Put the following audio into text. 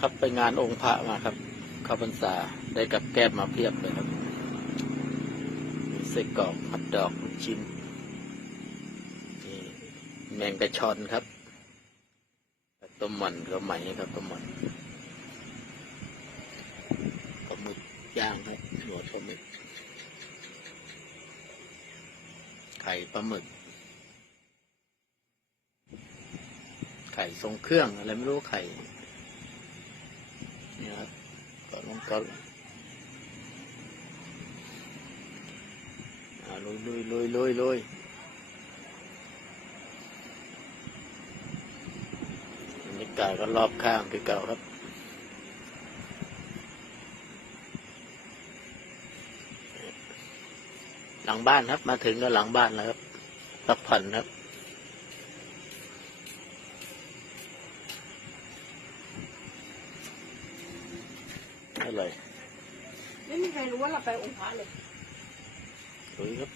ครับไปงานองค์พระมาครับข้าพรรษาได้กับแก้มมาเพียบเลยครับมีไส้กรอกผัดดอกลูกชิ้นนี่แมงกระชอนครับต้มมันก็ใหม่ครับต้มมันปลาหมึกย่างครับหนวดปลาหมึกไข่ปลาหมึกไข่ทรงเครื่องอะไรไม่รู้ไข่ นี่ครับก็ลงก็อ่าลุยลุยลุยลุยลุยบรรยากาศก็รอบข้างคือเก่าครับหลังบ้านครับ มาถึงก็หลังบ้านแล้วครับพักผ่อนครับ อะไร ไม่มีใครรู้ว่าเราไปองค์พระเลยลุยครับ